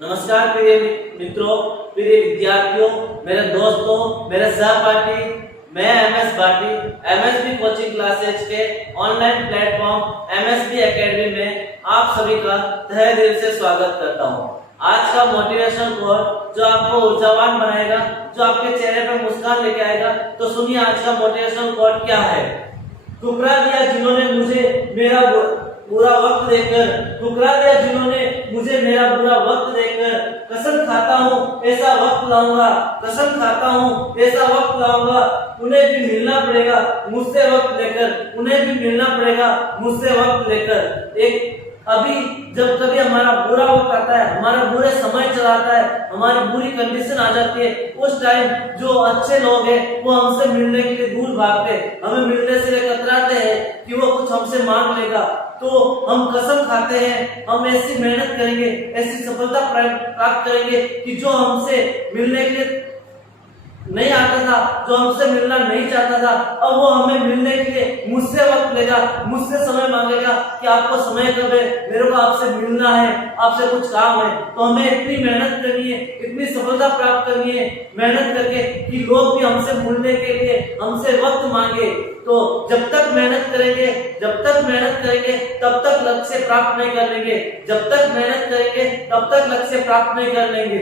नमस्कार प्रिय मित्रों, प्रिय विद्यार्थियों, मेरे दोस्तों, मेरे सहपाठी, मैं MS Bhati MSB coaching classes के ऑनलाइन प्लेटफॉर्म एमएसबी एकेडमी में आप सभी का तहे दिल से स्वागत करता हूं। आज का मोटिवेशन कोट जो आपको ऊर्जावान बनाएगा, जो आपके चेहरे पर मुस्कान लेके आएगा, तो सुनिए आज का मोटिवेशन कोट क्या है। ठुकरा दिया जिन्होंने मुझे मेरा बुरा वक्त देकर, ठुकरा दिया जिन्होंने मुझे मेरा बुरा वक्त देकर, कसम खाता हूँ ऐसा वक्त लाऊंगा, कसम खाता हूँ ऐसा वक्त लाऊंगा, उन्हें भी मिलना पड़ेगा मुझसे वक्त लेकर, उन्हें भी मिलना पड़ेगा मुझसे वक्त लेकर। एक अभी जब कभी हमारा बुरा वक्त आता है, हमारा बुरे समय चलाता है, हमारी बुरी कंडीशन आ जाती है, उस टाइम जो अच्छे लोग हैं वो हमसे मिलने के लिए दूर भागते हैं, हमें मिलने से कतराते हैं कि वो कुछ हमसे मांग लेगा। तो हम कसम खाते हैं, हम ऐसी मेहनत करेंगे, ऐसी सफलता प्राप्त करेंगे कि जो हमसे मिलने के लिए नहीं आता था, जो हमसे मिलना नहीं चाहता था, अब वो हमें मिलने के लिए मुझसे वक्त लेगा, मुझसे समय मांगेगा कि आपको समय कब है, मेरे को आपसे मिलना है, आपसे कुछ काम है। तो हमें इतनी मेहनत करनी है, इतनी सफलता प्राप्त करनी है मेहनत करके कि लोग भी हमसे मिलने के लिए हमसे वक्त मांगे। तो जब तक मेहनत करेंगे, जब तक मेहनत करेंगे तब तक लक्ष्य प्राप्त नहीं कर लेंगे, जब तक मेहनत करेंगे तब तक लक्ष्य प्राप्त नहीं कर लेंगे।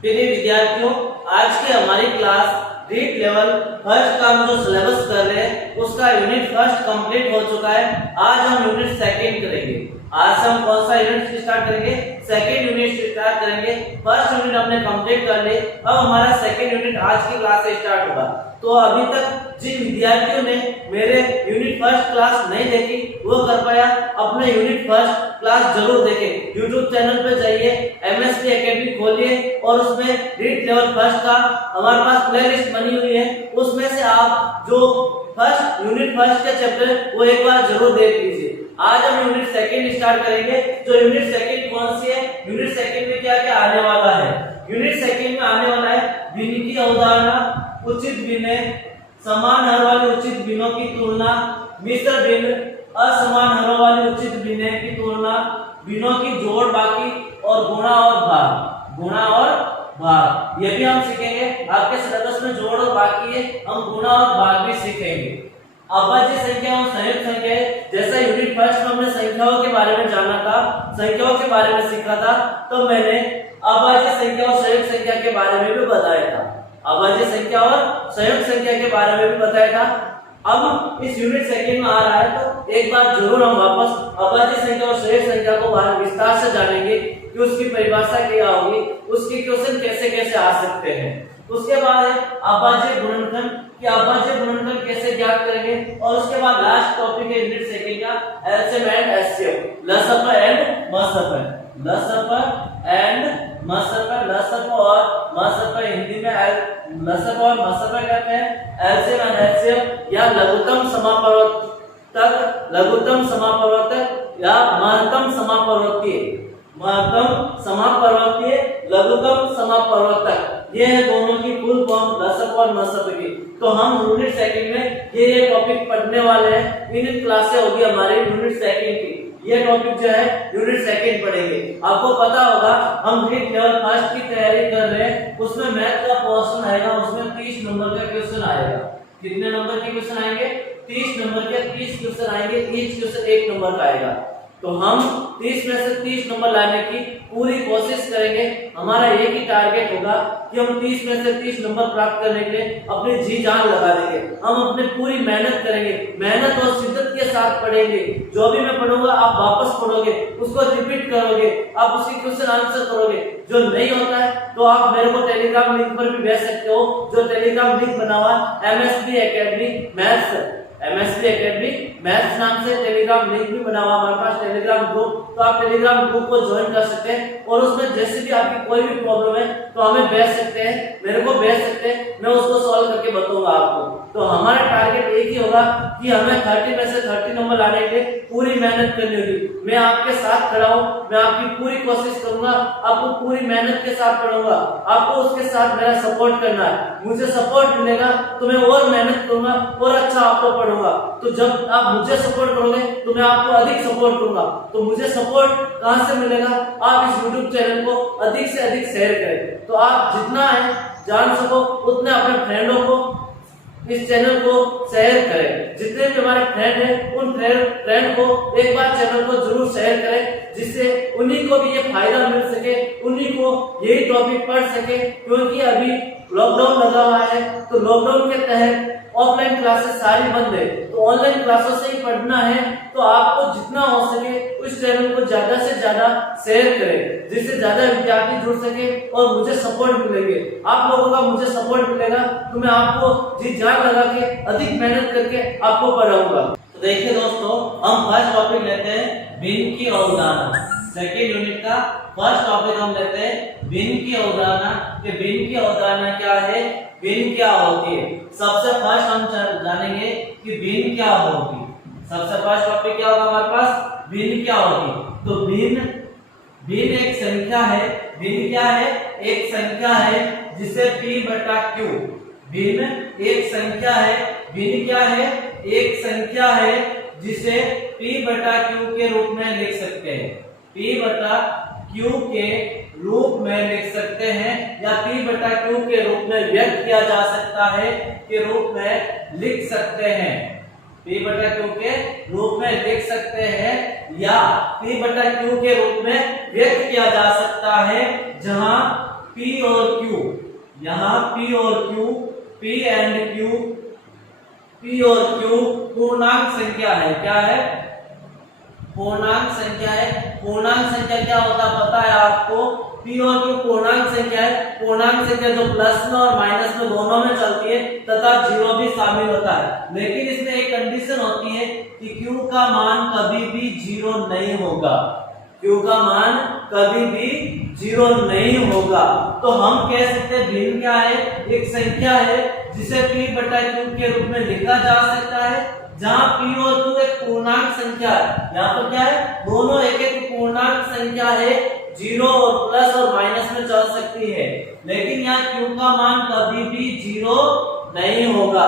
प्रिय विद्यार्थियों, आज की हमारी क्लास रीड लेवल फर्स्ट का हम जो सिलेबस कर रहे हैं उसका यूनिट फर्स्ट कंप्लीट हो चुका है। आज हम यूनिट सेकंड करेंगे। आज हम कौन सा यूनिट स्टार्ट करेंगे? सेकंड यूनिट स्टार्ट करेंगे। फर्स्ट यूनिट हमने कंप्लीट कर ली, अब हमारा सेकंड यूनिट आज की क्लास से स्टार्ट होगा। तो अभी तक जिन विद्यार्थियों ने मेरे यूनिट फर्स्ट क्लास नहीं देखी वो कर पाया अपने यूनिट फर्स्ट क्लास जरूर देखें। यूट्यूब चैनल पे जाइए, एमएसबी एकेडमी खोलिए और उसमें रीड लेवल फर्स्ट का हमारे पास प्लेलिस्ट बनी हुई है, उसमें से आप जो फर्स्ट यूनिट फर्स्ट के चैप्टर वो एक बार जरूर देख लीजिए। आज हम यूनिट सेकंड स्टार्ट करेंगे। जो यूनिट सेकंड कौन सी है? यूनिट सेकंड में क्या क्या आने वाला है? यूनिट सेकंड में आने वाला है विनि की अवधारणा, उचित विनय, समान हर वाले उचित विनों की तुलना, मिश्र भिन्न, असमान हरों वाले उचित विनय की तुलना, विनों की जोड़ बाकी और गुणा और भाग, गुणा और भाग ये भी हम सीखेंगे। आपके सिलेबस में जोड़ और बाकी है, हम गुणा और भाग भी सीखेंगे। अभाज्य संख्या और संयुक्त संख्या, जैसा यूनिट फर्स्ट में हमने संख्याओं के बारे में जाना था, संख्याओं के बारे में सीखा था, तो मैंने अभाज्य संख्या और संयुक्त संख्या के बारे में भी बताया था। अभाज्य संख्या और संयुक्त संख्या के बारे में भी बताया था। अब इस यूनिट सेकंड में आ रहा है तो एक बार जरूर हम वापस अभाज्य संख्या और संयुक्त संख्या को विस्तार से जानेंगे कि उसकी परिभाषा क्या होगी, उसके क्वेश्चन कैसे कैसे आ सकते हैं। उसके बाद है अभाज्य गुणनखंड कि अभाज्य गुणनखंड कैसे ज्ञात करेंगे, और उसके बाद लास्ट टॉपिक है यूनिट सेकंड का एलसीएम एंड एचसीएफ, लसअप एंड मसअप, लसअप एंड मसअप, लसअप और मसअप हिंदी में लसअप और मसअप कहते हैं। एलसीएम एंड एचसीएफ या लघुत्तम समापवर्तक, लघुत्तम समापवर्तक या महत्तम समापवर्तीय, महत्तम समापवर्तीय, लघुत्तम समापवर्तक, ये है दोनों की फुल फॉर्म लसअप और मसअप की। तो हम यूनिट सेकंड में ये टॉपिक पढ़ने वाले हैं। यूनिट क्लासें होगी हमारी यूनिट सेकंड की, ये टॉपिक जो है यूनिट सेकंड पढ़ेंगे। आपको पता होगा हम रीड लेवल फर्स्ट की तैयारी कर रहे हैं, उसमें मैथ का क्वेश्चन आएगा, उसमें 30 नंबर का क्वेश्चन आएगा। कितने नंबर के क्वेश्चन आएंगे? 30 नंबर के 30 क्वेश्चन आएंगे, ईच क्वेश्चन 1 नंबर का आएगा। तो हम 30 में से 30 नंबर लाने की पूरी कोशिश करेंगे। हमारा एक ही टारगेट होगा कि हम 30 में से 30 नंबर प्राप्त करने के लिए अपनी जी जान लगा देंगे। हम अपनी पूरी मेहनत करेंगे, मेहनत और शिद्दत के साथ पढ़ेंगे। जो भी मैं पढ़ूंगा आप वापस पढ़ोगे, उसको रिपीट करोगे, आप उसी क्वेश्चन आंसर करोगे। जो नहीं होता है तो आप मेरे को टेलीग्राम लिंक पर भी भेज सकते हो, जो टेलीग्राम लिंक बना हुआ MSB academy maths, MSB academy maths नाम से टेलीग्राम लिंक भी बना हुआ हमारे पास, टेलीग्राम ग्रुप। तो आप टेलीग्राम ग्रुप को ज्वाइन कर सकते हैं और उसमें जैसे भी आपकी कोई भी प्रॉब्लम है तो हमें भेज सकते हैं, मेरे को भेज सकते हैं, मैं उसको सॉल्व करके बताऊंगा आपको। तो हमारा टारगेट एक ही होगा कि हमें 30 में से 30 नंबर लाने के लिए पूरी मेहनत करनी होगी। मैं आपके साथ खड़ा हूँ, मैं आपकी पूरी कोशिश करूंगा, आपको पूरी मेहनत के साथ पढ़ूंगा, आपको उसके साथ मेरा सपोर्ट करना है। मुझे सपोर्ट मिलेगा तो मैं और मेहनत करूंगा और अच्छा आपको पढ़ूंगा। तो जब आप आप मुझे सपोर्ट करोगे तो मैं आपको अधिक सपोर्ट करूंगा। तो मुझे सपोर्ट कहां से मिलेगा? आप इस YouTube चैनल को अधिक से अधिक शेयर करें। तो आप जितना है जान सको उतने अपने फ्रेंडों को इस चैनल को शेयर करें। जितने भी हमारे फ्रेंड हैं उन फ्रेंड को एक बार चैनल को जरूर शेयर करें, जिससे उन्हीं को भी ये फायदा मिल सके, उन्हीं को यही टॉपिक पढ़ सके। क्योंकि अभी लॉकडाउन लगा हुआ है, तो लॉकडाउन के तहत ऑफलाइन क्लासेस सारी बंद है, तो ऑनलाइन क्लासों से ही पढ़ना है। तो आपको जितना हो सके उस चैनल को ज्यादा से ज्यादा शेयर करें, जिससे ज्यादा विद्यार्थी जुड़ सके और मुझे सपोर्ट मिलेंगे। आप लोगों का मुझे सपोर्ट मिलेगा तो मैं आपको जी जान लगा के अधिक मेहनत करके आपको पढ़ाऊंगा। तो देखिए दोस्तों, हम फर्स्ट टॉपिक लेते हैं भिन्न की अवधारणा। सेकेंड यूनिट का फर्स्ट टॉपिक हम लेते हैं भिन्न की अवधारणा। कि भिन्न की अवधारणा क्या है, भिन्न क्या होती है। सबसे फर्स्ट हम जानेंगे कि भिन्न क्या होगी। सबसे फर्स्ट टॉपिक क्या होगा हमारे पास? भिन्न क्या होगी। तो भिन्न एक संख्या है। भिन्न क्या है? एक संख्या है जिसे p बटा q। भिन्न एक संख्या है। भिन्न क्या है? एक संख्या है जिसे p बटा q के रूप में लिख सकते हैं। p बटा q के रूप में लिख सकते हैं, या p बटा q के रूप में व्यक्त किया जा सकता है, के रूप में लिख सकते हैं। p बटा q के रूप में लिख सकते हैं, या p बटा q के रूप में व्यक्त किया जा सकता है, जहां p और q, यहाँ p और q, p and q, p और q पूर्णांक संख्या है। क्या है? पूर्णांक संख्या है। पूर्णांक संख्या क्या होता है पता है आपको? p और q पूर्णांक संख्या है। पूर्णांक संख्या जो प्लस में और माइनस में दोनों में चलती है, तथा जीरो भी शामिल होता है। लेकिन इसमें एक कंडीशन होती है कि q का मान कभी भी जीरो नहीं होगा। q का मान कभी भी जीरो नहीं होगा। तो हम कह सकते हैं भिन्न क्या है? एक संख्या है जिसे p बटा q के रूप में लिखा जा सकता है, जहां p और q एक पूर्णांक संख्या है। यहाँ पर क्या है? दोनों एक एक पूर्णांक संख्या है, जीरो और प्लस और माइनस में चल सकती है। लेकिन यहाँ q का मान कभी भी जीरो नहीं होगा।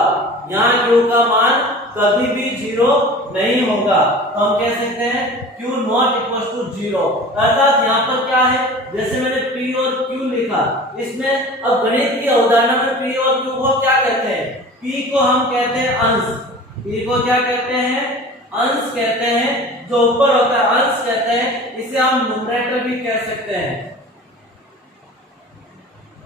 यहाँ q का मान कभी भी जीरो नहीं होगा। तो हम कह सकते हैं q not equal to zero. अर्थात यहाँ पर क्या है? जैसे मैंने p और q लिखा, इसमें अब गणित की अवधारणा में p और q को क्या कहते हैं? p को हम कहते हैं अंश। p को क्या कहते हैं? अंश कहते हैं। जो ऊपर होता है अंश कहते हैं। इसे हम न्यूमरेटर भी कह सकते हैं।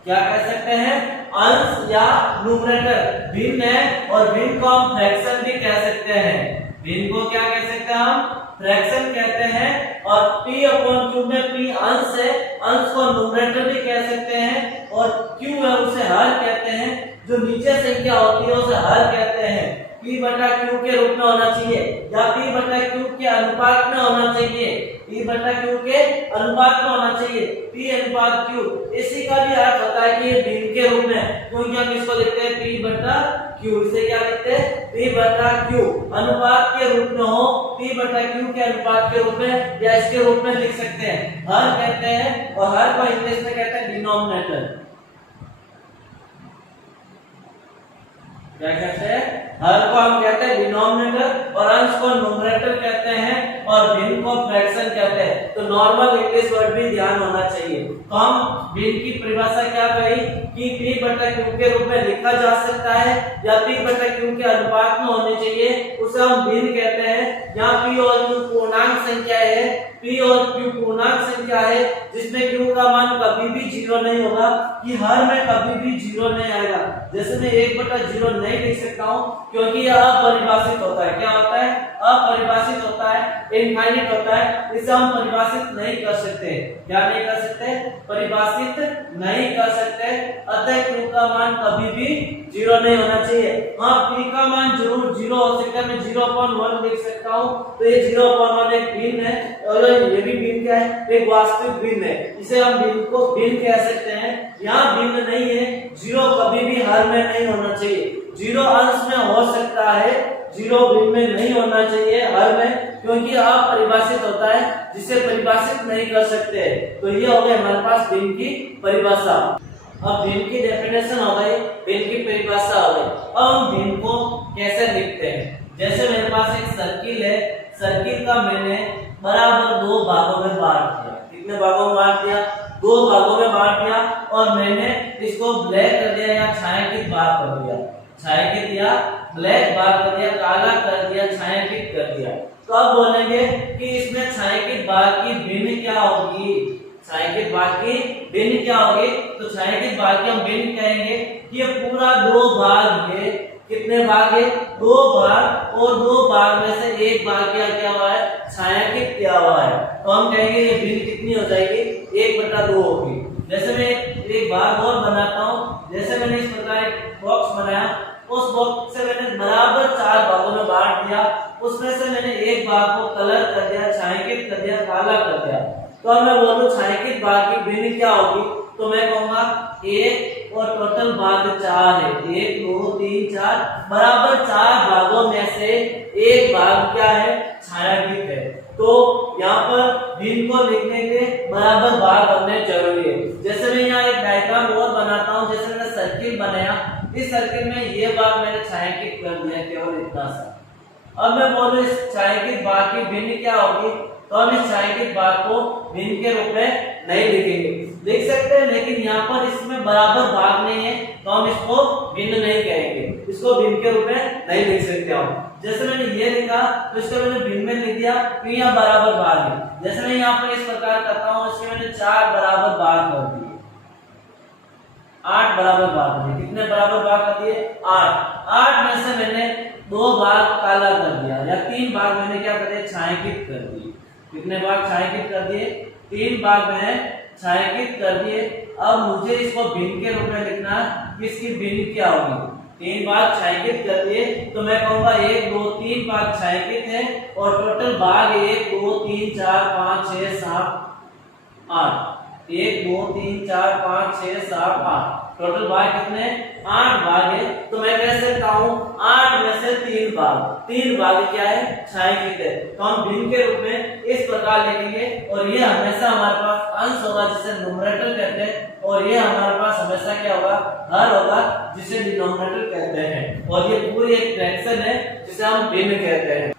क्या कह सकते हैं? अंश या न्यूमरेटर। भिन्न है, और भिन्न को हम फ्रैक्शन भी कह सकते हैं। भिन्न को क्या कह सकते हैं हम? फ्रैक्शन कहते हैं। और p अपॉन q में p अंश है, अंश को न्यूमरेटर भी कह सकते हैं, और q है उसे हर कहते हैं। जो नीचे संख्या होती है उसे हर कहते हैं। p बटा q के रूप में होना चाहिए, या p बटा q के अनुपात में होना चाहिए। p बटा q के अनुपात में होना चाहिए। p अनुपात q, इसी का भी अर्थ होता है कि ये भिन्न के रूप में, क्योंकि हम इसको लिखते हैं p बटा q। इसे क्या लिखते हैं? p बटा q। अनुपात के रूप में हो, p बटा q के अनुपात के रूप में या इसके रूप में लिख सकते हैं। हर कहते हैं, और हर को इंग्लिश में कहते हैं डिनोमिनेटर। क्या कहते हैं? हर को हम कहते हैं डिनोमिनेटर, और अंश को न्यूमरेटर कहते हैं, और भिन्न को फ्रैक्शन कहते हैं। तो नॉर्मल इंग्लिश वर्ड भी ध्यान होना चाहिए। तो हम भिन्न की परिभाषा क्या कही कि p बटा q के रूप में लिखा जा सकता है, या p बटा q के अनुपात में होनी चाहिए, उसे हम भिन्न कहते हैं। यहाँ p और q पूर्णांक संख्या है। p और q पूर्णांक संख्या है जिसमें q का मान कभी भी जीरो नहीं होगा, कि हर में कभी भी जीरो नहीं आएगा। जैसे मैं 1 बटा जीरो नहीं लिख सकता हूँ, क्योंकि यह अपरिभाषित होता है। क्या होता है? अपरिभाषित होता है, इनफाइनाइट होता है। इसे हम परिभाषित नहीं कर सकते। क्या नहीं कर सकते? परिभाषित नहीं कर सकते। अतः q का मान कभी भी जीरो नहीं होना चाहिए। हाँ, p का मान जरूर जीरो हो सकता है। मैं 0.1 लिख सकता हूँ, तो ये 0.1 एक भिन्न है, और ये भी भिन्न क्या है? एक वास्तविक भिन्न है। इसे हम भिन्न को भिन्न कह सकते हैं। यहाँ भिन्न नहीं है। जीरो कभी भी हर में नहीं होना चाहिए। जीरो अंश में हो सकता है, जीरो भिन्न में नहीं होना चाहिए हर में, क्योंकि अपरिभाषित होता है, जिसे परिभाषित नहीं कर सकते। तो ये हो गए हमारे पास भिन्न की परिभाषा। अब भिन्न की डेफिनेशन हो गई, भिन्न की परिभाषा हो गई। अब हम भिन्न को कैसे लिखते हैं? जैसे मेरे पास एक सर्किल है, सर्किल का मैंने बराबर दो भागों में बांट दिया। कितने भागों में बांट दिया? दो भागों में बांट दिया और मैंने इसको ब्लैक कर दिया या छायांकित भाग कर दिया, छायांकित या ब्लैक भाग कर दिया, काला कर दिया, छायांकित कर दिया। तो अब बोलेंगे कि इसमें छायांकित भाग की भिन्न क्या होगी? छायांकित भाग की भिन्न क्या होगी? तो छायांकित भाग की हम भिन्न कहेंगे कि ये पूरा दो भाग है। कितने भाग है? दो भाग, और दो भाग में से एक भाग क्या हुआ है? छायांकित किया हुआ है। तो हम कहेंगे ये भिन्न कितनी हो जाएगी? 1/2 होगी। जैसे मैं एक भाग और बनाता हूँ, जैसे मैंने इस प्रकार एक बॉक्स बनाया, उस बॉक्स से मैंने बराबर 4 भागों में बांट दिया, उसमें से मैंने एक भाग को कलर कर दिया, छायांकित कर दिया, काला कर दिया। तो अब मैं बोलूं छायांकित भाग की भिन्न क्या होगी? तो मैं कहूंगा 1 और टोटल भाग 4 है। 1 2 3 4 बराबर 4 भागों में से एक भाग क्या है? छायांकित है। तो यहाँ पर भिन्न को लिखने के बराबर भाग बनने जरूरी है। जैसे मैं यहाँ एक डायग्राम और बनाता हूँ, जैसे मैंने सर्किल बनाया, इस सर्किल में ये भाग मैंने छायांकित कर दिया, केवल इतना सा। अब मैं बोलूं इस छायांकित भाग की भिन्न क्या होगी? तो हम इस छायांकित भाग को भिन्न के रूप में नहीं लिखेंगे, लिख सकते हैं, लेकिन यहाँ पर इसमें बराबर भाग नहीं है तो हम इसको भिन्न नहीं कहेंगे, इसको भिन्न के रूप में नहीं लिख सकते हम। जैसे मैंने ये लिखा तो इसको मैंने भिन्न में लिख दिया क्योंकि यहाँ बराबर भाग है। जैसे मैं यहाँ पर इस प्रकार करता हूँ, इसके मैंने 4 बराबर भाग कर दिए, 8 बराबर भाग कर दिए। कितने बराबर भाग कर दिए? 8। 8 में से मैंने 2 भाग काला कर दिया या 3 भाग मैंने क्या कर दिया? छायांकित कर दिए। कितने भाग छायांकित कर दिए? 3 भाग मैंने छायांकित कर दिए। अब मुझे इसको भिन्न के रूप में लिखना है कि इसकी भिन्न क्या होगी? 3 भाग छायांकित कर दिए तो मैं कहूंगा 1 2 3 भाग छायांकित है और टोटल भाग 1 2 3 4 5 6 7 8। 1 2 3 4 5 6 7 8 टोटल भाग कितने? 8 भाग है। तो मैं कह सकता हूँ 8 में से 3 भाग, 3 भाग क्या है? छायांकित है। तो हम भिन्न के रूप में इस प्रकार लिखेंगे और ये हमेशा हमारे पास अंश होगा जिसे न्यूमरेटर कहते हैं, और ये हमारे पास हमेशा क्या होगा? हर होगा जिसे डिनोमिनेटर कहते हैं। और ये पूरी एक फ्रैक्शन है जिसे हम भिन्न कहते हैं।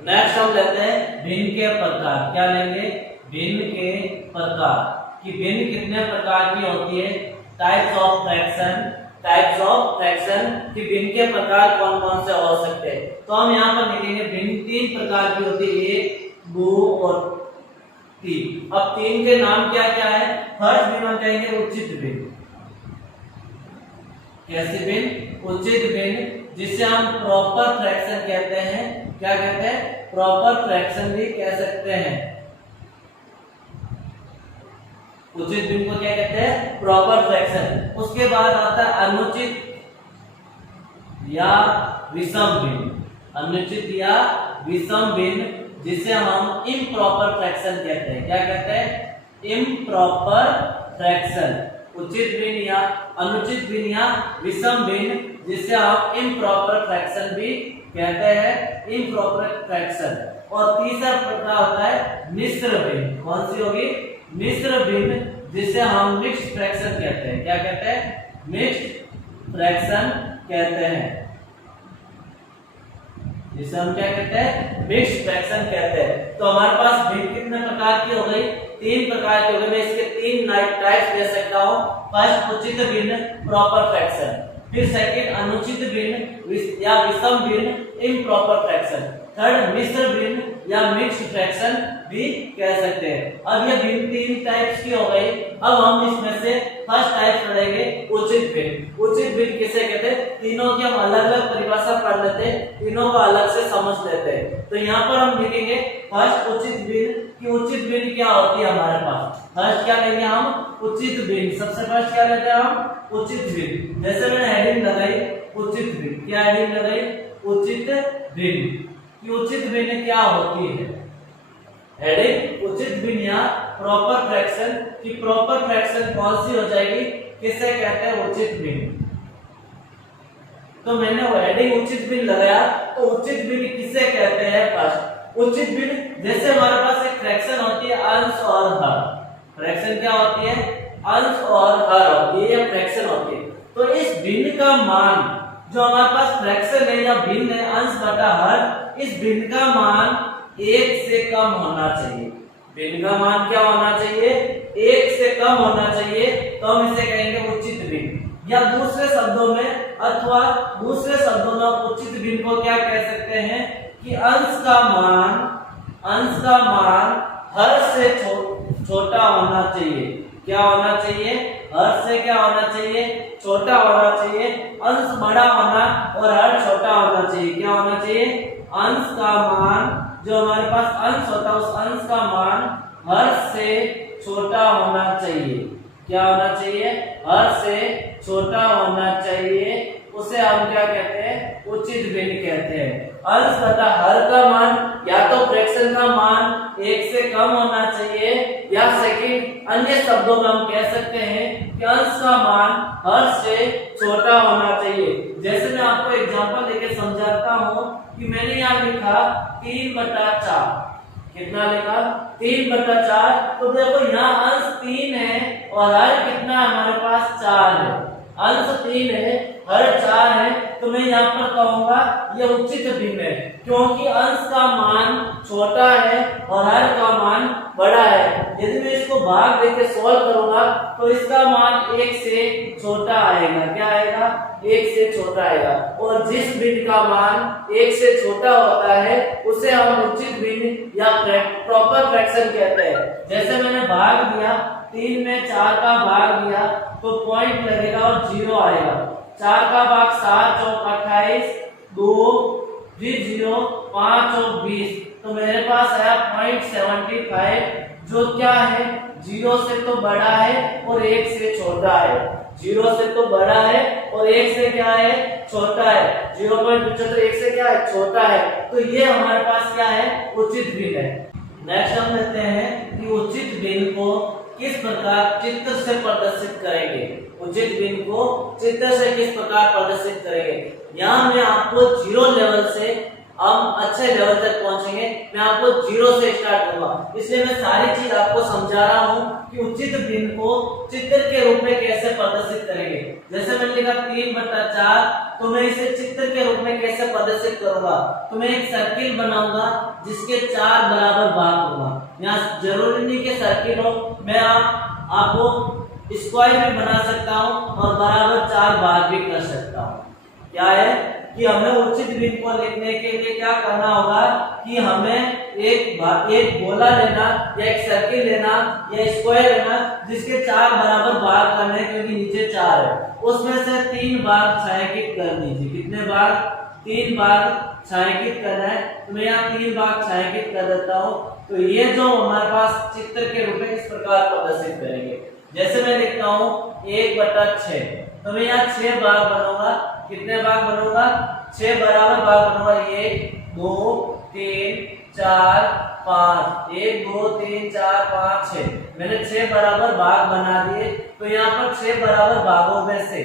नेक्स्ट हम लेते हैं भिन्न के प्रकार। क्या लेंगे? भिन्न के प्रकार कि भिन्न कितने प्रकार की होती है? Types of fraction, types of fraction कि भिन्न के प्रकार कौन कौन से हो सकते हैं। तो हम यहाँ पर लिखेंगे भिन्न 3 प्रकार की होती है, 1 2 और 3। अब 3 के नाम क्या क्या है? फर्स्ट भिन्न हम कहेंगे उचित भिन्न। कैसे भिन्न? उचित भिन्न, जिसे हम प्रॉपर फ्रैक्शन कहते हैं। क्या कहते हैं? प्रॉपर फ्रैक्शन भी कह सकते हैं। उचित भिन्न को क्या कहते हैं? Proper fraction. उसके बाद आता है अनुचित या विषम भिन्न। अनुचित या विषम भिन्न, जिसे हम इम्प्रॉपर फ्रैक्शन कहते हैं। क्या कहते हैं? Improper fraction. उचित भिन्न या अनुचित भिन्न या विषम भिन्न, जिसे हम इम्प्रॉपर फ्रैक्शन भी कहते हैं, इम्प्रॉपर फ्रैक्शन। और तीसरा प्रकार होता है मिश्र भिन्न। कौन सी होगी? मिश्र भिन्न, जिसे हम मिक्स्ड फ्रैक्शन कहते हैं। क्या कहते हैं? मिक्स्ड फ्रैक्शन कहते हैं, जिसे हम क्या कहते हैं? मिक्स्ड फ्रैक्शन कहते हैं। तो हमारे पास भिन्न कितने प्रकार की हो गई? 3 प्रकार की हो गई। मैं इसके 3 टाइप्स दे सकता हूँ। फर्स्ट उचित भिन्न, प्रॉपर फ्रैक्शन। फिर सेकंड अनुचित भिन्न या विषम भिन्न, इम्प्रॉपर फ्रैक्शन। थर्ड मिश्र भिन्न या मिक्स्ड फ्रैक्शन भी कह सकते हैं। अब ये भिन्न 3 टाइप्स की हो गई। अब हम इसमें से फर्स्ट टाइप पढ़ेंगे उचित भिन्न। उचित भिन्न किसे कहते हैं? तीनों की हम अलग अलग परिभाषा पढ़ लेते हैं, तीनों को अलग से समझ लेते हैं। तो यहाँ पर हम लिखेंगे फर्स्ट उचित भिन्न कि उचित भिन्न क्या होती है हमारे पास। फर्स्ट क्या लेंगे हम? उचित भिन्न। सबसे फर्स्ट क्या लेते हैं हम? उचित भिन्न। जैसे मैंने हेडिंग लगाई उचित भिन्न। क्या हेडिंग लगाई? उचित भिन्न। कि उचित भिन्न क्या होती है? हेडिंग उचित भिन्न या प्रॉपर फ्रैक्शन कि प्रॉपर फ्रैक्शन कौन सी हो जाएगी? किसे कहते हैं? उचित भिन्न। तो मैंने वो हेडिंग उचित भिन्न लगाया, तो उचित भिन्न किसे कहते हैं? फर्स्ट उचित भिन्न, जैसे हमारे पास एक फ्रैक्शन होती है अंश और हर। फ्रैक्शन क्या होती है? अंश और हर होती है या फ्रैक्शन होती है। तो इस भिन्न का मान जो हमारे पास फ्रैक्शन है या भिन्न है अंश बटा हर, इस भिन्न का मान 1 से कम होना चाहिए। भिन्न का मान क्या होना चाहिए? 1 से कम होना चाहिए, तो हम इसे कहेंगे उचित भिन्न। या दूसरे शब्दों में उचित भिन्न को क्या कह सकते हैं कि अंश का मान हर से छोटा होना चाहिए। क्या होना चाहिए? हर से क्या होना चाहिए? छोटा होना चाहिए। अंश बड़ा होना और हर छोटा होना चाहिए। क्या होना चाहिए? अंश का मान, जो हमारे पास अंश होता है उस अंश का मान हर से छोटा होना चाहिए। क्या होना चाहिए? हर से छोटा होना चाहिए। उसे हम क्या कहते हैं? उचित भिन्न कहते हैं। अंश बटा हर का मान या तो फ्रैक्शन का मान 1 से कम होना चाहिए, या सेकंड अन्य शब्दों में हम कह सकते हैं कि अंश का मान हर से छोटा होना चाहिए। जैसे मैं आपको एग्जांपल देके समझाता हूँ कि मैंने यहाँ लिखा 3/4। कितना लिखा? 3/4। तो देखो यहाँ अंश 3 है और हर कितना हमारे पास 4 है। अंश 3 है, हर 4 है, तो मैं यहाँ पर कहूंगा यह उचित भिन्न है, क्योंकि अंश का मान छोटा है और हर का मान बड़ा है। यदि मैं इसको भाग देके सॉल्व करूंगा तो इसका मान 1 से छोटा आएगा। क्या आएगा? 1 से छोटा आएगा। और जिस भिन्न का मान 1 से छोटा होता है उसे हम उचित भिन्न या प्रॉपर फ्रैक्शन कहते हैं। जैसे मैंने भाग दिया, 3 में 4 का भाग दिया तो पॉइंट लगेगा और 0 आएगा। 4 का भाग 7 चौक 28, 2 0 5 और 20, तो मेरे पास आया 0.75, जो क्या है? 0 से तो बड़ा है और 1 से छोटा है। 0 से तो बड़ा है और 1 से क्या है? छोटा है। 0.75 1 से क्या है? छोटा है। तो ये हमारे पास क्या है? उचित भिन्न है। नेक्स्ट हम देखते हैं कि उचित भिन्न को किस प्रकार चित्र से प्रदर्शित करेंगे। उचित भिन्न को चित्र से किस प्रकार प्रदर्शित करेंगे? यहाँ मैं आपको 0 लेवल से हम अच्छे लेवल तक पहुंचेंगे। मैं आपको 0 से स्टार्ट करूंगा, इसलिए मैं सारी चीज आपको समझा रहा हूँ कि उचित भिन्न को चित्र के रूप में कैसे प्रदर्शित करेंगे। जैसे मैंने लिखा 3/4, तो मैं इसे चित्र के रूप में कैसे प्रदर्शित करूंगा? तो मैं एक सर्किल बनाऊंगा जिसके 4 बराबर भाग होगा। यहाँ जरूरी नहीं कि सर्किल हो, मैं आपको स्क्वायर भी बना सकता हूँ और बराबर 4 भाग भी कर सकता हूँ। क्या है कि हमें उचित भिन्न को लिखने के लिए क्या करना होगा कि हमें एक गोला लेना या एक सर्किल लेना या स्क्वायर लेना जिसके 4 बराबर भाग करने, क्योंकि नीचे 4 है, उसमें से 3 भाग छायांकित कर दीजिए। कितने भाग? 3 भाग छायांकित करना है, तो मैं यहाँ 3 भाग छायांकित कर देता हूँ। तो ये जो हमारे पास चित्र के रूप में इस प्रकार प्रदर्शित करेंगे। जैसे मैं लिखता हूँ 1/6, तो मैं यहाँ 6 भाग बनूंगा। कितने भाग बनूंगा? 6 बराबर भाग बनूंगा। 1 2 3 4 5, 1 2 3 4 5 6। मैंने 6 बराबर भाग बना दिए। तो यहाँ पर 6 बराबर भागों में से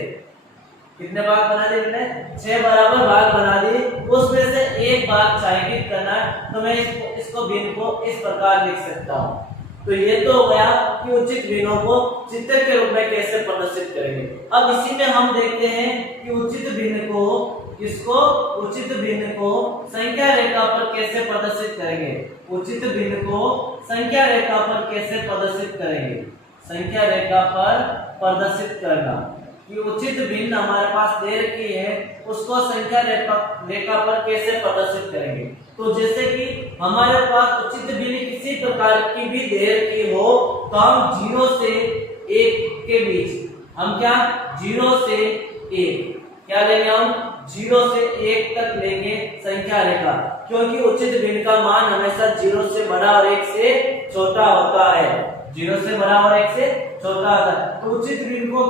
कितने भाग बना दिए? मैंने 6 बराबर भाग बना दिए, उसमें से एक भाग छायांकित करना है, तो मैं इसको भिन्न को इस प्रकार लिख सकता हूँ। तो ये तो हो गया कि उचित भिन्नों को चित्र के रूप में कैसे प्रदर्शित करेंगे। अब इसी में हम देखते हैं कि उचित भिन्न को संख्या रेखा पर कैसे प्रदर्शित करेंगे। उचित भिन्न को संख्या रेखा पर कैसे प्रदर्शित करेंगे? संख्या रेखा पर प्रदर्शित करना कि उचित भिन्न हमारे पास दे रखी है, उसको संख्या रेखा पर कैसे प्रदर्शित करेंगे। तो जैसे कि हमारे पास उचित भिन्न किसी प्रकार की भी दे रखी हो, तो हम 0 से 1 के बीच हम क्या 0 से 1 क्या लेंगे? हम 0 से 1 तक लेंगे संख्या रेखा, क्योंकि उचित भिन्न का मान हमेशा 0 से बड़ा और 1 से छोटा होता है। 0 से बड़ा और 1 से छोटा होता है। तो उचित भिन्न को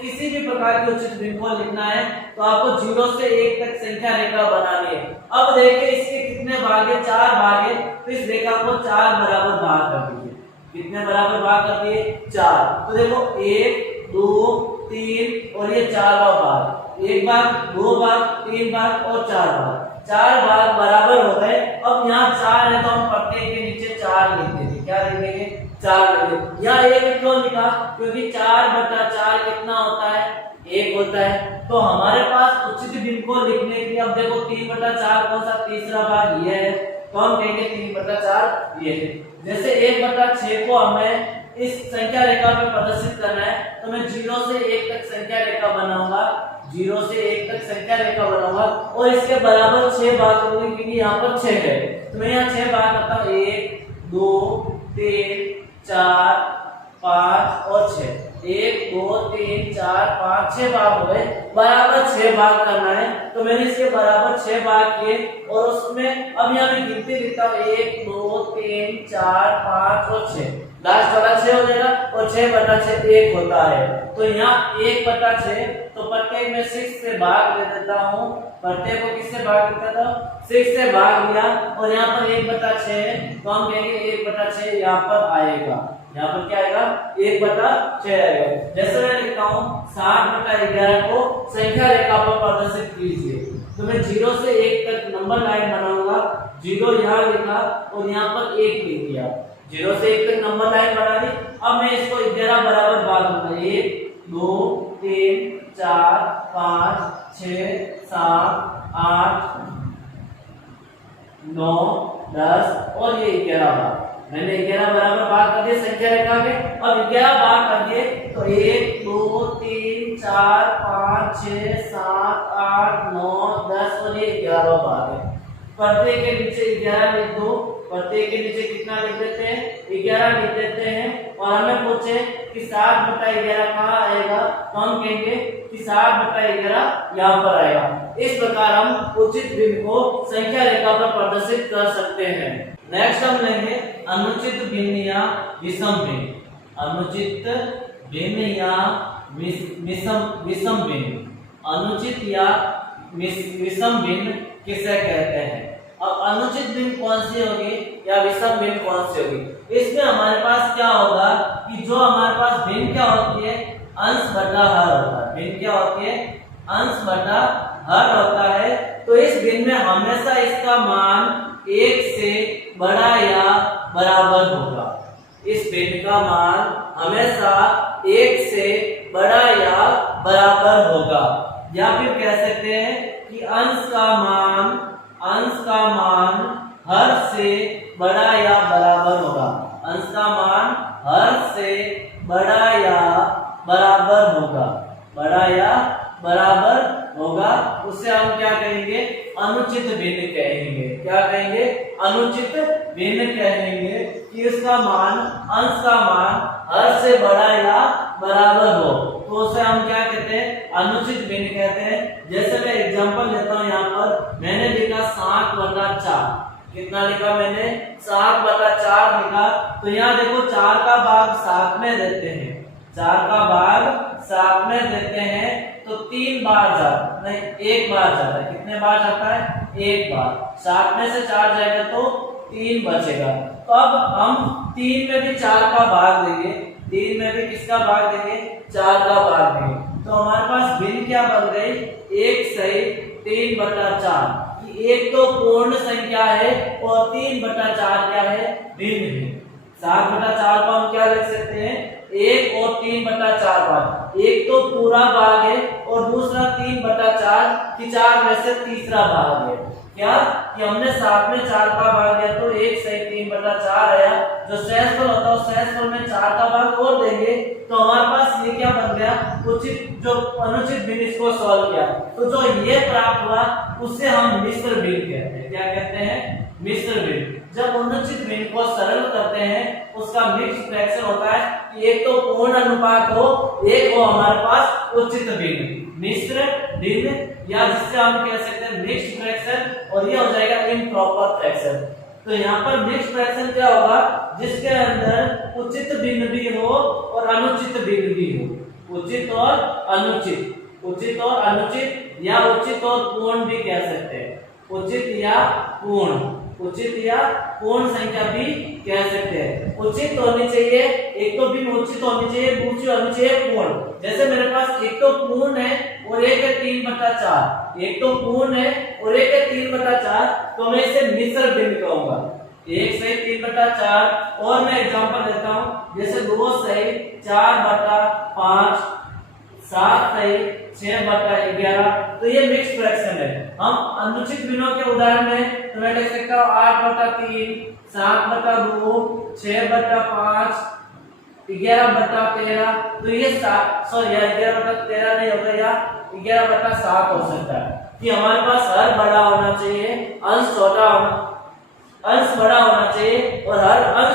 किसी भी प्रकार के उचित भिन्न को लिखना है तो आपको 0 से 1 तक संख्या रेखा बनानी है। अब देखिए इसके कितने भाग है? 4 भाग है, तो इस रेखा को 4 बराबर भाग कर दीजिए। कितने बराबर भाग कर दिए? 4। तो देखो 1 2 3 और ये 4वां भाग, 1 भाग 2 भाग 3 भाग और 4 भाग, 4 भाग बराबर हो गए। अब यहाँ 4 है तो हम प्रत्येक के नीचे 4 लिख देंगे। क्या लिखेंगे? 4 लिखेंगे। यहाँ 1 क्यों लिखा? क्योंकि 4/4 कितना होता है? 1 होता है। तो हमारे पास उचित भिन्न को लिखने के लिए अब देखो 3/4 कौन सा तीसरा भाग ये है, तो हम कहेंगे 3/4 ये है। जैसे 1/6 को हमें इस संख्या रेखा पे प्रदर्शित करना है, तो मैं 0 से 1 तक संख्या रेखा बनाऊंगा, 0 से 1 तक संख्या रेखा बनाऊंगा और इसके बराबर 6 भाग करूंगी, क्योंकि यहाँ पर 6 है तो मैं यहाँ 6 भाग करता हूँ, 1 2 3 4 5 और 6, 1 2 3 4 5 6 भाग हो गए, बराबर 6 भाग करना है। तो मैंने इसके बराबर 6 भाग किए और उसमें अब यहाँ मैं गिनती लिखता हूँ, 1 2 3 4 5 और 6, लास्ट वाला 6 हो जाएगा और 6/6 1 होता है। तो यहाँ 1/6, तो प्रत्येक में 6 से भाग ले देता हूँ, प्रत्येक को किससे भाग देता था, 6 से भाग लिया और यहाँ पर 1/6 है, तो हम कहेंगे 1/6 यहाँ पर आएगा, यहाँ पर क्या आएगा 1/6 आएगा। जैसे मैं लिखता हूँ 60/11 को संख्या रेखा पर प्रदर्शित कीजिए, तो मैं 0 से 1 तक नंबर लाइन बनाऊंगा, 0 यहाँ लिखा और यहाँ पर 1 लिख दिया, 0 से 1 तक नंबर लाइन बना दी। अब मैं इसको 11 बराबर भाग दूंगा, 1 2 3 4 5 6 7 8 9 10 और ये 11 भाग, मैंने 11 बराबर भाग कर दिए संख्या रेखा के। अब 11 भाग कर दिए तो 1 2 3 4 5 6 7 8 9 10 और ये 11 भाग है। प्रत्येक के नीचे 11 लिख दो, प्रत्येक के नीचे कितना लिख देते हैं, 11 लिख देते हैं। और हमें पूछे कि 60/11 कहाँ आएगा, तो हम कहेंगे कि 60/11 यहाँ पर आएगा। इस प्रकार हम उचित भिन्न को संख्या रेखा पर प्रदर्शित कर सकते हैं। नेक्स्ट हम लेंगे अनुचित भिन्न या विषम भिन्न। अनुचित भिन्न या विषम भिन्न, अनुचित या विषम भिन्न किसे कहते हैं। अब अनुचित भिन्न कौन सी होगी या विषम भिन्न कौन सी होगी, इसमें हमारे पास क्या होगा कि जो हमारे पास भिन्न क्या होती है, अंश बटा हर होता है। भिन्न क्या होती है, अंश बटा हर होता है। तो इस भिन्न में हमेशा इसका मान 1 से बड़ा या बराबर होगा। इस भिन्न का मान हमेशा 1 से बड़ा या बराबर होगा, या फिर कह सकते हैं कि अंश का मान हर से बड़ा या बराबर होगा। अंश का मान हर से बड़ा या बराबर होगा, बड़ा या बराबर होगा, उसे हम क्या कहेंगे, अनुचित भिन्न कहेंगे। क्या कहेंगे, अनुचित भिन्न कहेंगे कि इसका मान, अंश का मान हर से बड़ा या बराबर हो, तो उसे हम क्या कहते हैं, अनुचित भिन्न कहते हैं। जैसे मैं एग्जांपल लेता हूँ, यहाँ पर मैंने लिखा 7/4, कितना लिखा मैंने, 7/4 लिखा। तो यहाँ देखो 4 का भाग 7 में देते हैं, 4 का भाग 7 में देते हैं, तो 3 बार जाता, नहीं 1 बार जाता है। कितने बार जाता है, 1 बार। 7 में से 4 जाएगा तो 3 बचेगा। तो अब हम 3 में भी 4 का भाग देंगे, 3 में भी किसका भाग देंगे, 4 का भाग देंगे। तो हमारे पास भिन्न क्या बन गई, 1 सही 3/4। एक तो पूर्ण संख्या है और 3/4 क्या है, भिन्न है। 7/4 को हम क्या लिख सकते हैं, 1 और 3/4 भाग। एक तो पूरा भाग है और दूसरा 3/4 की 4 में से तीसरा भाग है। क्या कि हमने 7 में 4 का भाग दिया तो 1 सही 3/4 आया। जो शेषफल होता है शेषफल में 4 का भाग और देंगे, तो हमारे पास ये क्या बन गया, उचित जो अनुचित भिन्न, इसको सॉल्व किया तो जो ये प्राप्त हुआ उससे हम मिश्र भिन्न कहते हैं। क्या कहते हैं, मिश्र भिन्न। जब अनुचित भिन्न को सरल करते हैं उसका मिक्स फ्रैक्शन होता है कि एक तो पूर्ण अनुपात हो, एक हो हमारे पास उचित भिन्न। मिश्र भिन्न या जिससे हम कह सकते हैं मिक्स्ड फ्रैक्शन, और ये हो जाएगा इम्प्रॉपर फ्रैक्शन। तो यहाँ पर मिक्स्ड फ्रैक्शन क्या होगा, जिसके अंदर उचित भिन्न भी हो और अनुचित भिन्न भी हो। उचित और अनुचित, उचित और अनुचित, या उचित और पूर्ण भी कह सकते हैं। उचित या पूर्ण, उचित या पूर्ण संख्या भी कह सकते हैं। उचित होनी चाहिए, एक तो भिन्न उचित होनी चाहिए, दूसरी होनी चाहिए पूर्ण। जैसे मेरे पास एक तो पूर्ण है और एक है 3/4, एक तो पूर्ण है और एक है 3/4, तो मैं इसे मिश्र भिन्न कहूंगा। 1 सही 3/4, और मैं एग्जांपल देता हूं, जैसे 2 सही 4/5 7 सही 6/11। तो ये मिक्स फ्रैक्शन है। हम अनुचित भिन्नों के उदाहरण में तो मैं लिख सकता हूँ 8/3, 7/2, 6/5, 11/13। तो ये 11/13 नहीं होगा, या 11/7 हो सकता है कि हमारे पास हर बड़ा होना चाहिए, अंश बड़ा होना चाहिए और हर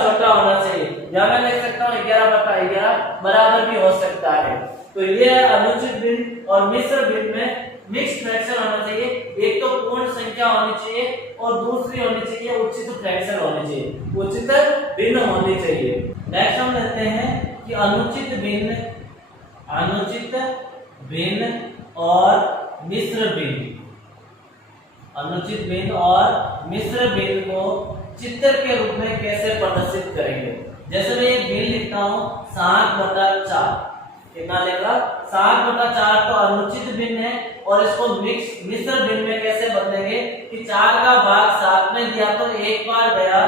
छोटा होना चाहिए। या मैं लिख सकता हूँ 11/11 बराबर भी हो सकता है। तो ये अनुचित भिन्न और मिश्र भिन्न में मिक्स फ्रैक्शन होना चाहिए। एक तो पूर्ण संख्या होनी चाहिए और दूसरी होनी चाहिए उचित फ्रैक्शन होनी चाहिए, उचित भिन्न होनी चाहिए। नेक्स्ट हम लेते हैं कि अनुचित भिन्न और मिश्र भिन्न। अनुचित भिन्न और मिश्र भिन्न को चित्र के रूप में कैसे प्रदर्शित करेंगे। जैसे मैं एक भिन्न लिखता हूँ 7/4। कितना लेगा 7/4 तो अनुचित भिन्न है और इसको मिश्र भिन्न में कैसे बदलेंगे कि 4 का भाग 7 में दिया तो एक बार गया,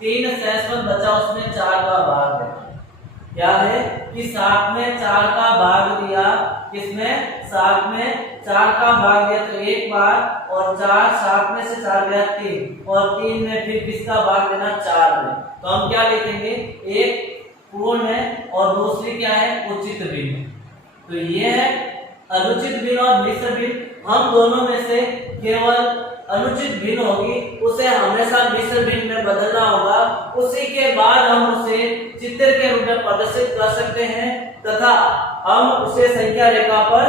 3 शेषपद बचा उसमें 4 का भाग है। क्या है कि 7 में 4 का भाग दिया, किसमें 7 में 4 का भाग दिया तो एक बार, और 4 7 में से 4 गया 3, और 3 में फिर किसका भाग देना 4 में। तो हम क्या लिखेंगे, एक पूर्ण है और दूसरी क्या है उचित भिन्न। तो ये है अनुचित भिन्न और मिश्र भिन्न। हम दोनों में से केवल अनुचित भिन्न होगी उसे हमेशा मिश्र भिन्न में बदलना होगा। उसी के बाद हम उसे चित्र के रूप में प्रदर्शित कर सकते हैं तथा हम उसे संख्या रेखा पर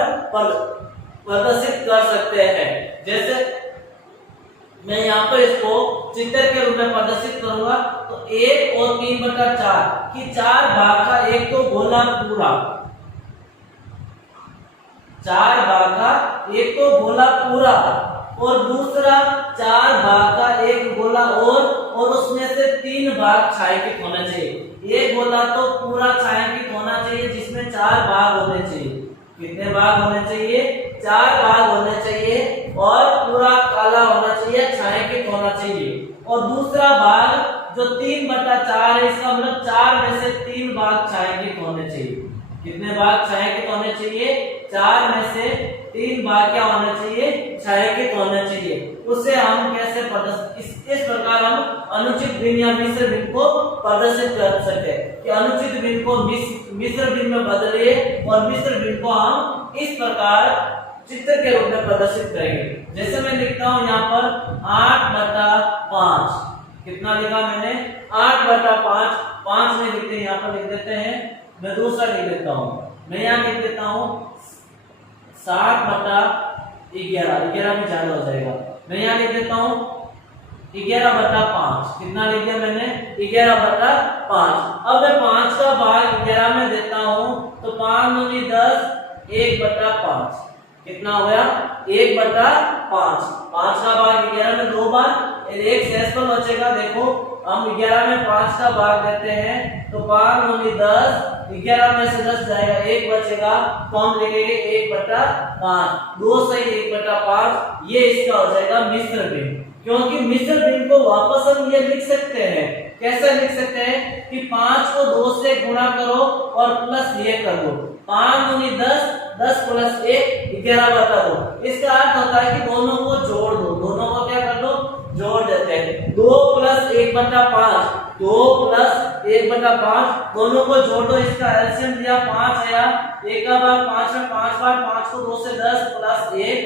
प्रदर्शित कर सकते हैं। जैसे मैं यहाँ पर इसको चित्र के रूप में प्रदर्शित करूंगा तो 1 और 3/4 कि 4 भाग का एक तो गोला पूरा, 4 भाग का एक तो गोला पूरा और दूसरा 4 भाग का एक गोला और उसमें से 3 भाग छायांकित होना चाहिए। एक गोला तो पूरा छायांकित होना चाहिए जिसमें 4 भाग होने चाहिए। कितने भाग होने चाहिए, 4 भाग होने चाहिए और पूरा काला होना चाहिए, छायांकित होना चाहिए। और दूसरा भाग जो 3/4 है, इसका मतलब 4 में से 3 भाग छायांकित होने चाहिए। कितने भाग छायांकित होने चाहिए, 4 में से 3 भाग क्या होने चाहिए, छायांकित होने चाहिए। उसे हम कैसे इस प्रकार हम अनुचित भिन्न या मिश्र भिन्न को प्रदर्शित कर सकते हैं कि अनुचित भिन्न को मिश्र भिन्न में बदलिए और मिश्र भिन्न को हम इस प्रकार चित्र के रूप में प्रदर्शित करेंगे। जैसे मैं लिखता हूँ यहाँ पर 8/5। कितना लिखा मैंने 8/5। 5 में लिखते हैं, यहाँ पर लिख देते हैं। मैं दूसरा लिख देता हूँ, मैं यहाँ लिख देता हूँ 7/11। 11 में ज्यादा हो जाएगा। मैं यहाँ लिख देता हूँ 11/5। कितना लिख दिया मैंने 11/5। अब मैं 5 का भाग 11 में देता हूँ तो 5 दूनी 10, 1/5। कितना हो गया 1/5। 5 का भाग 11 में 2 बार, एक शेषफल बचेगा। देखो हम 11 में 5 का भाग देते हैं तो 5 दूनी 10, 11 में से 10 जाएगा, 1 बचेगा तो हम लिखेंगे 1/5। 2 सही 1/5। ये इसका हो जाएगा मिश्र भिन्न। क्योंकि मिश्र भिन्न को वापस हम ये लिख सकते हैं, कैसे लिख सकते हैं कि 5 को 2 से गुणा करो और प्लस ये कर दो। 5 दूनी 10, 10 प्लस 1 11/2। इसका अर्थ होता है कि दोनों को जोड़ दो। दोनों को क्या कर दो, जोड़ देते हैं। 2 + 1/5, 2 + 1/5 दोनों को जोड़ दो। इसका एलसीएम दिया 5 आया, 1 का भाग 5 में 5 बार, 5 को 2 से 10 प्लस 1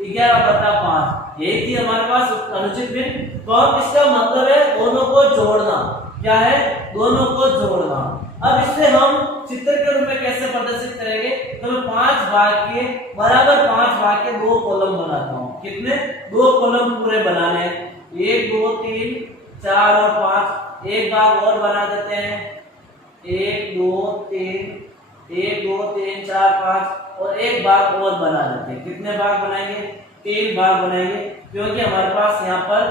11/5। यही थी हमारे पास अनुचित भिन्न। तो अब इसका मतलब है दोनों को जोड़ना। क्या है, दोनों को जोड़ना। अब इसे हम चित्र के रूप में कैसे प्रदर्शित करेंगे, तो मैं 5 भाग के बराबर 5 भाग के 2 कॉलम बनाता हूँ। कितने, 2 कॉलम पूरे बनाने, 1 2 3 4 और 5। एक भाग और बना देते हैं, 1 2 3 1 2 3 4 5 और एक भाग और बना देते हैं। कितने भाग बनाएंगे, 3 भाग बनाएंगे। क्योंकि हमारे पास यहाँ पर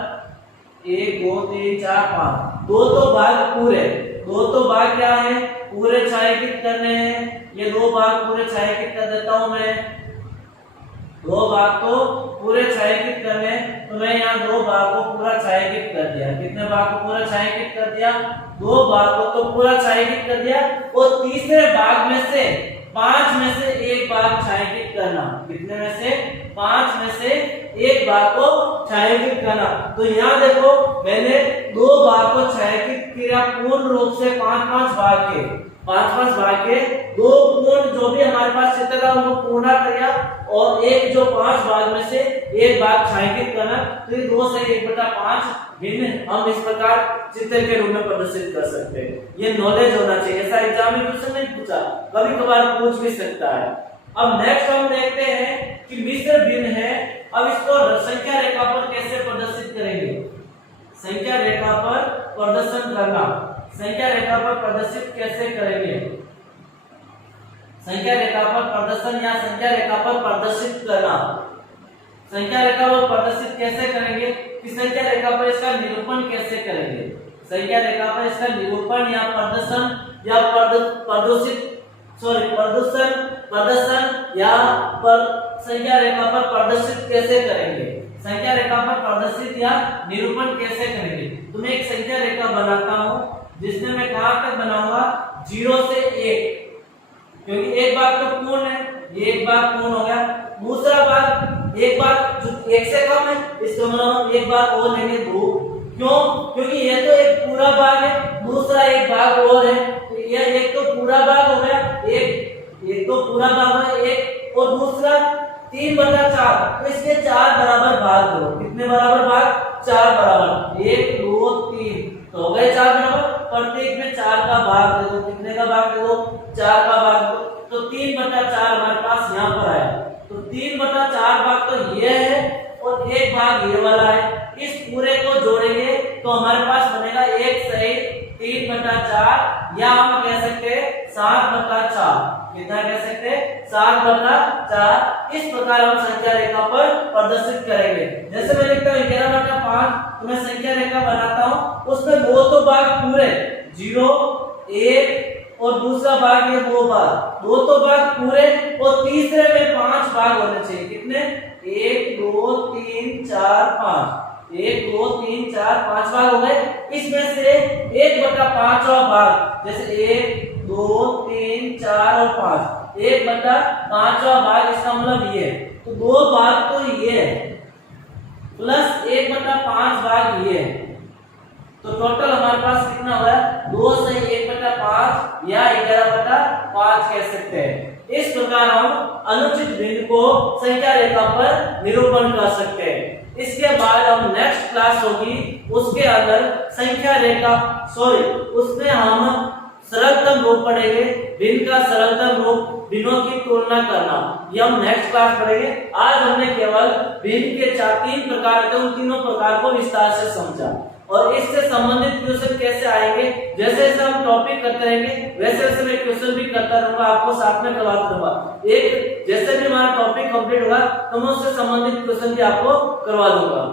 1 2 3 4 5 दो तो भाग पूरे, 2 तो भाग क्या है, पूरे छायांकित करने हैं। ये 2 भाग पूरे छायांकित कर देता हूं मैं। 2 भाग तो पूरे छायांकित करने, तो मैं यहाँ 2 भाग को पूरा छायांकित कर दिया। कितने भाग को पूरा छायांकित कर दिया, 2 भाग को तो पूरा छायांकित कर दिया। और तीसरे भाग में से 5 में से एक भाग छायांकित करना। कितने में से? 5 में से एक भाग को छायांकित करना। तो यहाँ देखो मैंने 2 भाग को छायांकित किया पूर्ण रूप से 5-5 भाग के, 5-5 भाग के 2 पूर्ण जो भी हमारे पास चित्र था उनको पूर्ण किया और एक जो 5 भाग में से एक भाग छायांकित करना। तो ये 2 से 1/5 भिन्न हम इस प्रकार चित्र के रूप में प्रदर्शित कर सकते हैं। ये नॉलेज होना चाहिए, ऐसा एग्जाम में क्वेश्चन नहीं पूछा, कभी कभार पूछ भी सकता है। अब नेक्स्ट हम देखते हैं कि मिश्र भिन्न है। अब इसको संख्या रेखा पर कैसे प्रदर्शित करेंगे? संख्या रेखा पर प्रदर्शन करना, संख्या रेखा पर प्रदर्शित कैसे करेंगे? संख्या रेखा पर प्रदर्शन या संख्या रेखा पर प्रदर्शित करना, संख्या रेखा पर प्रदर्शित कैसे करेंगे कि संख्या रेखा पर इसका निरूपण कैसे करेंगे? संख्या रेखा पर इसका निरूपण या प्रदर्शन या प्रदर्शन या संख्या रेखा पर प्रदर्शित कैसे करेंगे? संख्या रेखा पर प्रदर्शित या निरूपण कैसे करेंगे? तो मैं एक संख्या रेखा बनाता हूं जिसमें मैं कहां तक बनाऊंगा? 0 से 1, क्योंकि एक भाग तो पूर्ण है, ये एक भाग पूर्ण हो गया। दूसरा भाग, एक भाग जो 1 से कम है, इसका मतलब एक भाग और लेंगे 2। क्यों? क्योंकि ये तो एक पूरा भाग है, दूसरा एक भाग और है, तो ये एक तो पूरा भाग हो गया, एक तो पूरा भाग है, एक और दूसरा 3/4, तो इसके 4 बराबर भाग दो। कितने बराबर भाग? 4 बराबर, 1 2 3, तो हो गए 4 बराबर। प्रत्येक में 4 का भाग दे दो। कितने का भाग दे दो? 4 का भाग दो। तो 3/4 हमारे पास यहाँ पर आया। तो 3/4 भाग तो ये है और एक भाग ये वाला है। इस पूरे को जोड़ेंगे तो हमारे पास बनेगा 1 सहित 3/4 या हम कह सकते हैं 7/4। कितना कह सकते हैं? 7/4। इस प्रकार हम संख्या रेखा पर प्रदर्शित करेंगे। जैसे मैं लिखता हूँ 11/5, तो मैं संख्या रेखा बनाता हूँ, उसमें 2 तो भाग पूरे 0 1 और दूसरा भाग ये 2 भाग, 2 तो भाग पूरे और तीसरे में 5 भाग होने चाहिए। कितने? 1 2 3 4 5, 1 2 3 4 5 भाग हो गए। इसमें से 1/5वां भाग, जैसे 1 2 3 4 और 5, 1/5वां भाग, इसका मतलब ये, तो 2 भाग तो ये प्लस 1/5 भाग ये, तो टोटल हमारे पास कितना हुआ? 2 से 1/5 या 11/5 कह सकते हैं। इस प्रकार हम अनुचित भिन्न को संख्या रेखा पर निरूपण कर सकते हैं। इसके बाद हम नेक्स्ट क्लास होगी, उसके अंदर संख्या रेखा उसमें हम सरलतम रूप पढ़ेंगे, भिन्न का सरलतम रूप, भिन्नों की तुलना करना, ये हम नेक्स्ट क्लास पढ़ेंगे। आज हमने केवल भिन्न के 3 प्रकार थे, उन तीनों प्रकार को विस्तार से समझा और इससे संबंधित क्वेश्चन कैसे आएंगे, जैसे जैसे हम टॉपिक करते रहेंगे वैसे वैसे मैं क्वेश्चन भी करता रहूंगा, आपको साथ में करवाता रहूंगा। एक जैसे भी हमारा टॉपिक कंप्लीट होगा तो मैं उससे संबंधित क्वेश्चन भी आपको करवा दूंगा।